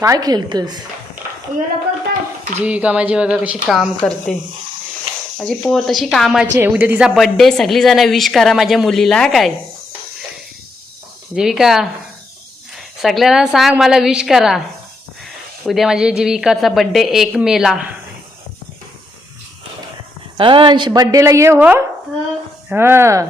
काय खेळतस जी का माझी बघा कशी काम करते. माझी पोर तशी कामाची आहे. उद्या तिचा बड्डे सगळी जण विश करा माझ्या मुलीला काय? जीविका सगळ्यांना सांग मला विश करा. उद्या माझ्या जीविकाचा बड्डे एक मेला. अंश बड्डेला ये हो. हां.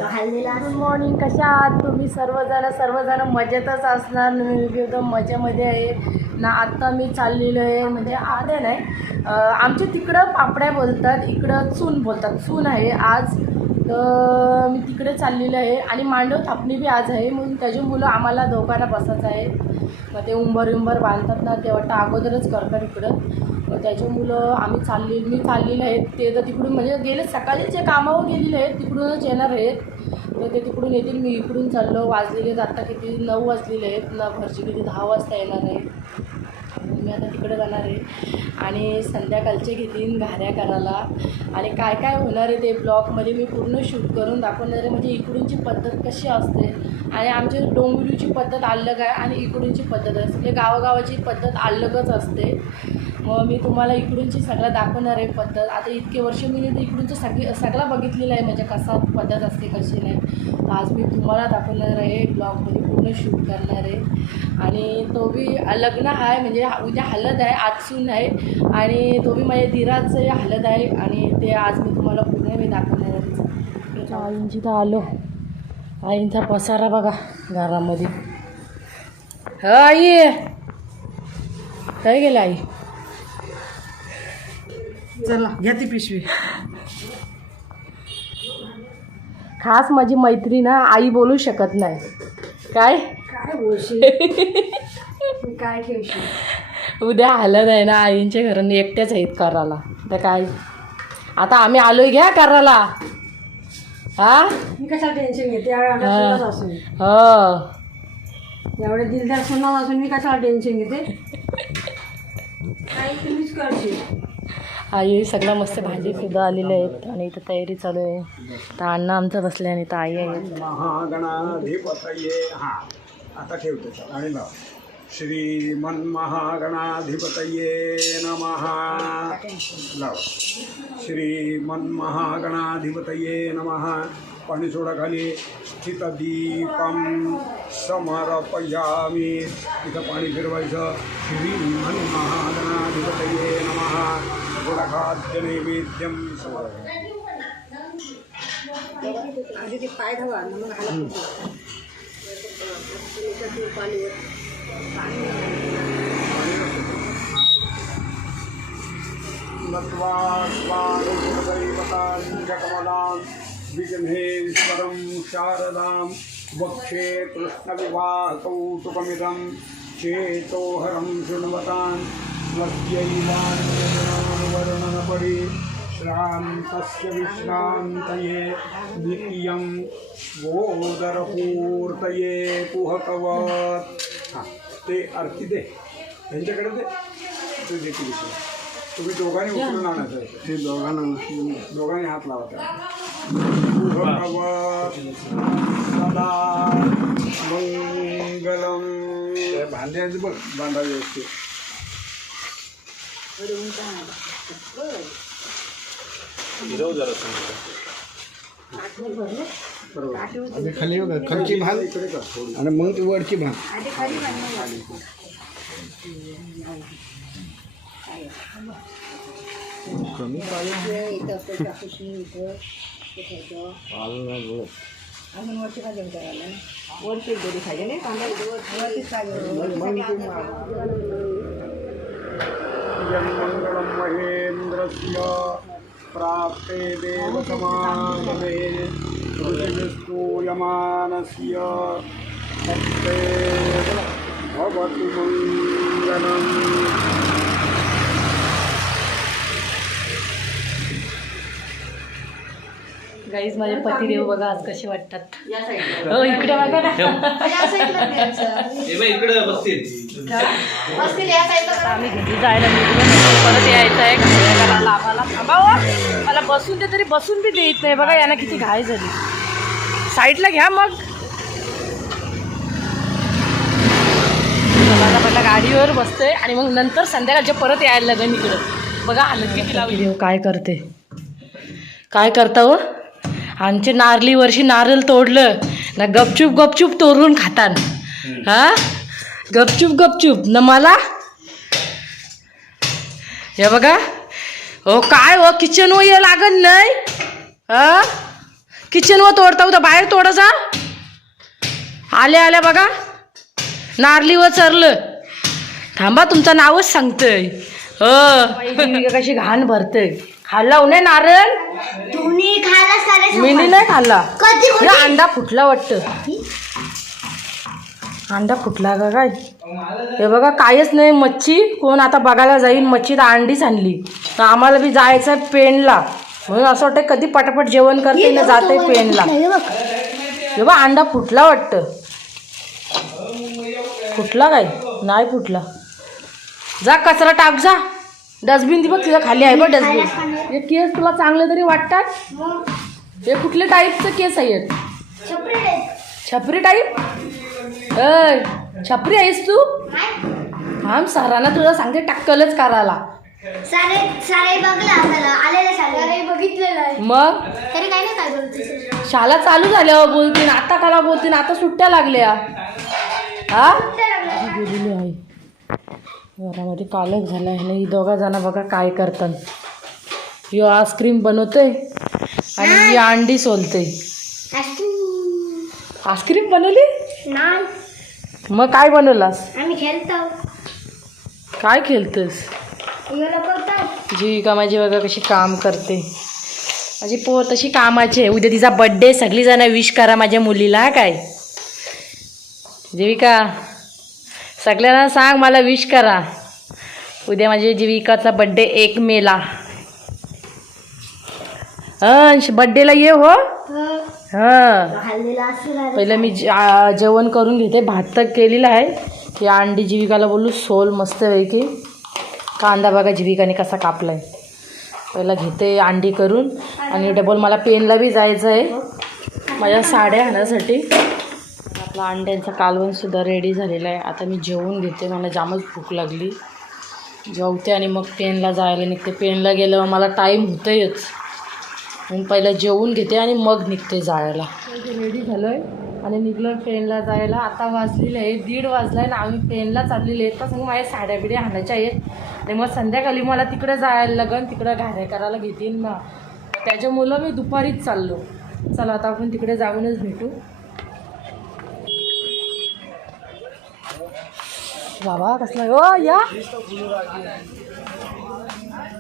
गुड मॉर्निंग कशा आहात तुम्ही? सर्वजण सर्वजण मजेतच असणार. मी एकदम मजेमध्ये आहे. ना आत्ता मी चाललेलो आहे. म्हणजे आले नाही. आमच्या तिकडं पापड्या बोलतात इकडं चून बोलतात. चून आहे आज. तर मी तिकडे चाललेलं आहे. आणि मांडव थापणी बी आज आहे. म्हणून त्याची मुलं आम्हाला दोघांना बसायचं आहे. मग ते उंबर उंबर बांधतात ना ते वाटतं अगोदरच करतात इकडं. त्याचे मुलं आम्ही चालले मी चाललेले आहेत ते तर तिकडून म्हणजे गेले सकाळी जे कामावर गेलेले आहेत तिकडूनच येणार आहेत. तर ते तिकडून येतील मी इकडून चाललो वाजलेले आहेत किती नऊ वाजलेले आहेत. ना घरचे किती दहा वाजता येणार आहे मी आता तिकडे जाणार आहे. आणि संध्याकाळचे घेतील घाऱ्या करायला. आणि काय काय होणार आहे ते ब्लॉगमध्ये मी पूर्ण शूट करून दाखवणार आहे. म्हणजे इकडूनची पद्धत कशी असते. आणि आमची डोंबिवलीची पद्धत अलग आहे आणि इकडूनची पद्धत असते. म्हणजे गावागावाची पद्धत अलगच असते. मग मी तुम्हाला इकडूनची सगळं दाखवणार आहे पद्धत. आता इतके वर्ष मी तर इकडूनचं सगळी सगळा बघितलेला आहे म्हणजे कसा पद्धत असते कशी नाही. आज मी तुम्हाला दाखवणार आहे ब्लॉगमध्ये पूर्ण शूट करणार आहे. आणि तो बी लग्न आहे म्हणजे उद्या हलद आहे आजसून आहे. आणि तो बी माझ्या धीराचं हलद आहे आणि ते आज मी तुम्हाला पूर्ण मी दाखवणार आहे. आईंची तर आलो. आईंचा पसारा बघा घरामध्ये. ह आई! काय गेलं आई? चला घ्या ती पिशवी. खास माझी मैत्रीण ना आई बोलू शकत नाही. काय? काय बोलशील? मी काय उद्या हलत आहे ना आईंच्या घराने एकट्याच आहेत करायला. तर काय? आता आम्ही आलोय घ्या करायला. हा? मी कशाला टेन्शन घेते? हा. असून? हो. एवढे दिलदार सुनाच असून मी कशाला टेन्शन घेते? काय तुम्हीच करशील. आई सगळं मस्त भाजी सुद्धा आलेल्या आहेत आणि इथं तयारी चालू आहे. तर अण्णा आमचं बसले आणि तर आई आहेत. महागणाधिपतये हा आता श्री मन आणि लाव. श्रीमन्महागणाधिपतये नमः. लाव. श्रीमन्महागणाधिपतये नमः. पाणी सोडा खाली. स्थितदीपं समर्पयामी. इथं पाणी फिरवायचं. श्रीहनुमानाधिपतये नमः। गुडखाद्यनैवेद्यं पाय धवा नमन पाणी शारदां वक्षे कृष्णविवाहकौतुकमिदम् चेतोहरं शृण्वतान् स्वस्यैवानुवर्णनपरि श्रान्तस्य विश्रान्तये नित्यं वोदरपूर्तये कुहकवत् हां ते आरती दे त्यांच्याकडे दे ते देतील इकडे. तुम्ही दोघांनी उचलून आणायचं. ते दोघांना दोघांनी हात लावायचा सदा मंगलम भांड्याचं बघ बांधा व्यवस्थित. बरोबर. खाली खालची भाग इकडे कर थोडी. आणि मग ती वरची भाग कमी जन्मङ्गलं महेन्द्रस्य प्राप्ते देवसमागमे ऋषिस्तूयमानस्य भवतु मङ्गलम्। गाईज माझे पतिदेव बघा आज कसे वाटतात. हो इकडे बघा ना. आम्ही घरी जायला निघलो परत यायचं आहे. हो. मला बसून दे तरी बसून बी देत नाही. बघा यांना किती घाय झाली. साईडला घ्या मग. मला म्हटलं गाडी गाडीवर बसतोय. आणि मग नंतर संध्याकाळच्या परत यायला लागेल इकडं. बघा हालत किती लावली. काय करते? काय करता हो? आमचे नारली वर्षी नारळ तोडलं. ना गपचूप गपचूप तोडून खातान. हा? गपचूप गपचूप. न मला? हे बघा. हो काय हो? किचन व ये लागत नाही हा? किचन व तोडता होता बाहेर तोडा जा. आल्या आल्या बघा. नारलीवर चरलं. थांबा तुमचं नावच सांगतंय. हो. कशी घाण भरते खाल्ला हो नाही नारळ? तुम्ही खायला सारे मिनी नाही खाल्ला. कधी हे अंडा फुटला वाटतं. अंडा फुटला का काय? हे बघा कायच नाही. मच्छी कोण आता बघायला जाईल मच्छी तर अंडीच आणली. तर आम्हाला बी जायचं आहे पेनला. म्हणून असं वाटतं कधी पटापट जेवण करते ना जाते पेनला. हे बघ. अंडा फुटला वाटतं. फुटला काय? नाही फुटला. जा कचरा टाक जा. डस्टबिन ती बघ तिथं खाली आहे बघ डस्टबिन. हे केस तुला चांगले तरी वाटतात? हे कुठल्या टाईपचं केस आहेत? छपरी टाईप अय छपरी आहेस तू? थांब सरांना तुला सांगते टक्कलच करायला. सारे सारे बघला आपल्याला. आलेले सारे. बघितलेलं आहे. मग? तरी काही नाही काय बोलते शाळा चालू झाल्यावर बोलतीन. आता काला बोलतीन. आता सुट्ट्या लागल्या. हा? गेलेली आहे. घरामध्ये पालक झाला आहे ही दोघा जण बघा काय करतात. ह्यो आईस्क्रीम बनवतोय आणि ही अंडी सोलते आईस्क्रीम बनवली? नाही. मग काय बनवलास? आम्ही खेळतो. काय खेळतस? करतो. जीविका माझी बघा कशी काम करते. माझी पोर तशी कामाची आहे. उद्या तिचा बड्डे सगळीजणं विश करा माझ्या मुलीला काय? जीविका सगळ्यांना सांग मला विश करा. उद्या माझ्या जीविकाचा बड्डे एक मेला. अंश बड्डेला ये हो. हां. पहिलं मी जेवण करून घेते. भात तर केलेलं आहे. ही अंडी जीविकाला बोलू सोल मस्त की कांदा बघा जीविकाने कसा कापलाय. पहिला घेते अंडी करून. आणि डबल मला पेनला बी जायचं आहे माझ्या साड्या आणण्यासाठी आपला अंड्यांचा कालवणसुद्धा रेडी झालेला आहे. आता मी जेवून घेते. मला जामच भूक लागली. जेवते आणि मग पेनला जायला निघते. पेनला गेल्यावर मला टाईम होतंयच. म्हणून पहिलं जेवून घेते आणि मग निघते जायला. रेडी झालो आहे आणि निघलो ट्रेनला जायला. आता वाजलेलं आहे दीड वाजला आहे ना आम्ही ट्रेनला चाललेले आहेत. तर माझ्या साड्या बिड्या आणायच्या आहेत. आणि मग संध्याकाळी मला तिकडं जायला लागन तिकडं घाऱ्या करायला घेतील ना त्याच्यामुळं मी दुपारीच चाललो. चला आता आपण तिकडे जाऊनच भेटू. बाबा कसला हो या.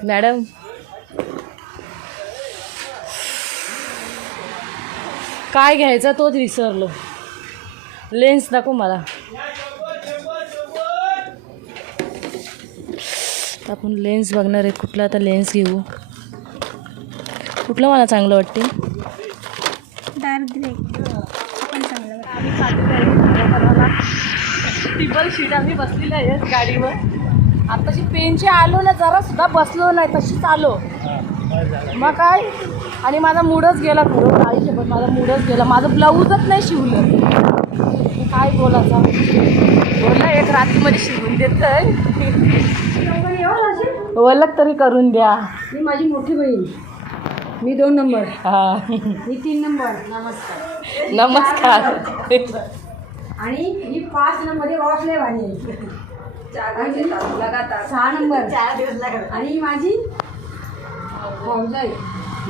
मॅडम काय घ्यायचं तोच विसरलो. लेन्स दाखव मला. आता आपण लेन्स बघणार आहे. कुठला आता लेन्स घेऊ? कुठलं मला चांगलं वाटते? डार्क ग्रे टिबल सीट आम्ही बसलेल्या आहेत गाडीवर. आताची पेनची आलो ना जरा सुद्धा बसलो नाही तशीच आलो. मग काय? आणि माझा मूडच गेला खरं काही पण माझा मूडच गेला. माझं ब्लाऊजच नाही शिवलं. मी काय बोलायचा? बोललं एक रात्रीमध्ये शिवून देत ओळख तरी करून द्या. मी माझी मोठी बहीण. मी दोन नंबर. हा. मी तीन नंबर. नमस्कार. नमस्कार. आणि ही पाच नंबर ऑफले वाणी सहा नंबर. आणि माझी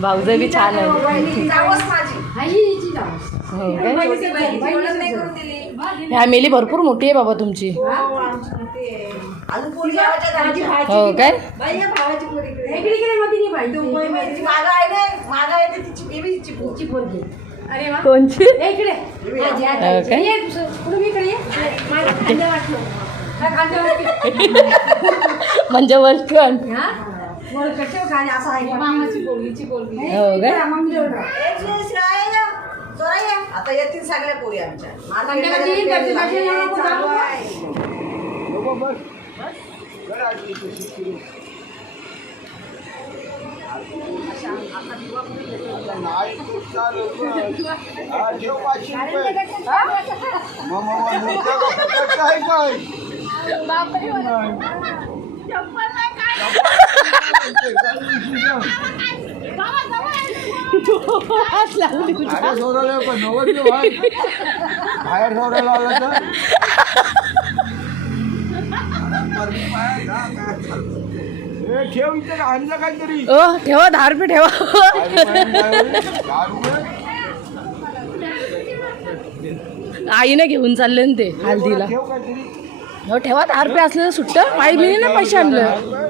भाऊजय बी छान आहे. हा ही हो काय? फॅमिली भरपूर मोठी आहे बाबा तुमची. हो काय? कोणची. हो काय? वाटलं. हा. म्हणजे वलकन खाणे असं आहे मामाची हो. आता येतील सगळ्या पोरी आमच्या संध्याकाळची येईल, घरची भाजी येणार नको चालू जाऊ. आहे. बाबा बस बरं आजी कशी सुरू. नाही, चालेल, बस. ठेव पाचशे रुपये. मग, मग, मग, मोठं कसं करताय काय? बाहेर सोडायला पण नव्वद बाहेर सोडायला आलं तर ठेव इथे आणलं काहीतरी ओ ठेवा दहा रुपये ठेवा? आईने घेऊन चालले ना ते हल्दीला. ठेव काहीतरी. हो ठेवा दहा रुपये असले तर सुट्ट. आई मी ना पैसे आणलं.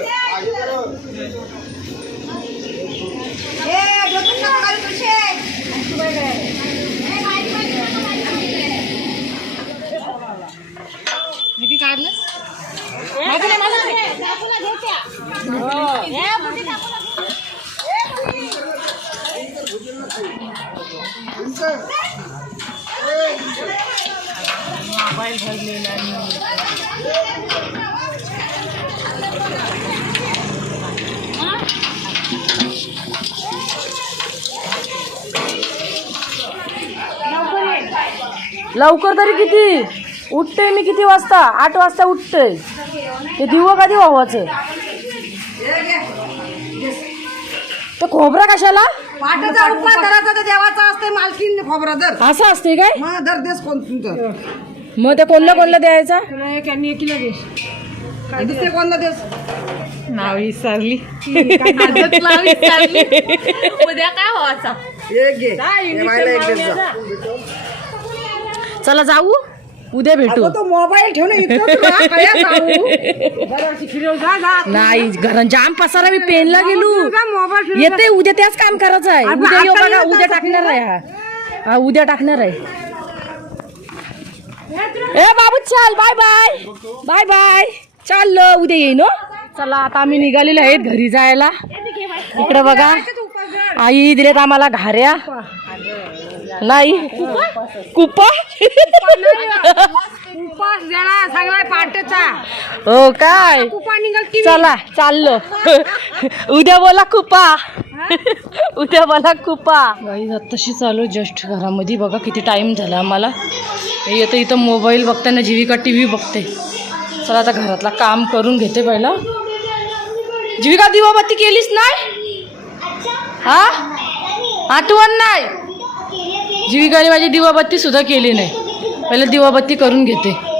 लवकर तरी किती? उठते मी किती वाजता? आठ वाजता उठते ते दिवं कधी व्हावाचं तर खोबरा कशाला? उपवास तर देवाचा असते मालकीन खोबरा दर असं असते काय? मग दर देस कोण तुमचं? मग ते कोणला कोणला द्यायचा? दुसरे देस? नाव विसरली. उद्या काय व्हायचा एक घे. हे बाईला एक देस जा. चला जाऊ. उद्या भेटू. तो मोबाईल ठेवून नाही घरात जाम पसारा मी पेनला गेलो. येते उद्या त्याच काम करायचं आहे. उद्या येऊ बघा उद्या टाकणार आहे हा. हा उद्या टाकणार आहे. ए बाबू चल बाय बाय. Bye bye. चाललो उद्या येईन हो. चला आता आम्ही निघालेलो आहेत घरी जायला. इकडे बघा. आई दिलेत आम्हाला घाऱ्या. नाही. कुपा? उपास देणार सगळा पाठचा हो काय? कुपा निघल की चला चाललो. उद्या बोला कुपा. उद्या बोला कुपा. गाई आत्ताशी चालू जस्ट घरामध्ये. बघा किती टाइम झाला आम्हाला. येतं इथं मोबाईल बघताना जीविका टी व्ही बघते. चला आता घरातला काम करून घेते पहिला. जीविका दिवाबत्ती केलीच नाही? हा? आठवण नाही. जीविकाने माझी दिवाबत्ती सुद्धा केली नाही. पहिलं दिवाबत्ती करून घेते.